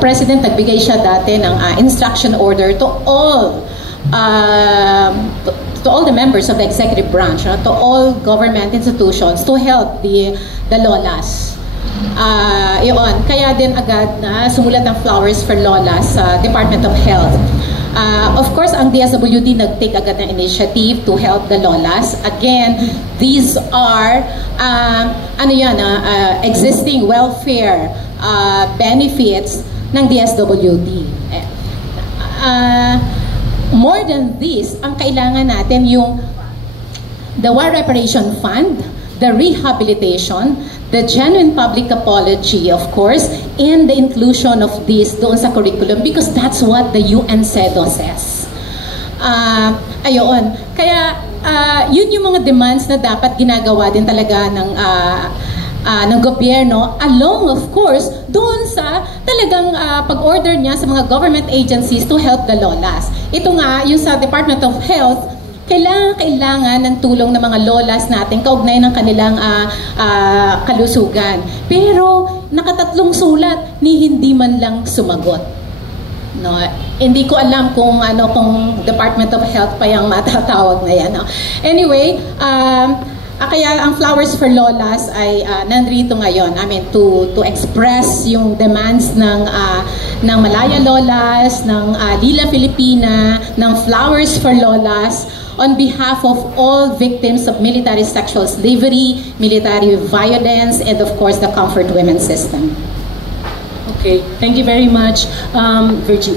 President nagbigay siya dati ng instruction order to all the members of the executive branch, to all government institutions to help the lolas. Yun, kaya din agad na sumulat ng Flowers for Lolas sa Department of Health. Of course, ang DSWD nag-take agad ng initiative to help the lolas. Again, these are existing welfare benefits ng DSWD. More than this, ang kailangan natin yung the War Reparation Fund, the rehabilitation, the genuine public apology, of course, and the inclusion of this doon sa curriculum because that's what the UN CEDAW says. Ayun. Kaya, yun yung mga demands na dapat ginagawa din talaga ng gobyerno, along, of course, doon sa talagang pag-order niya sa mga government agencies to help the lolas. Ito nga, yung sa Department of Health, kailangan ng tulong ng mga lolas natin kaugnay ng kanilang kalusugan. Pero nakatatlong sulat ni hindi man lang sumagot. No, hindi ko alam kung kung Department of Health pa yung matatawag na yan. No? Anyway, kaya ang Flowers for Lolas ay nandito ngayon. I mean, to express yung demands ng Malaya Lolas, ng Lila Filipina, ng Flowers for Lolas, on behalf of all victims of military sexual slavery, military violence, and of course the Comfort Women System. Okay, thank you very much, Virgie.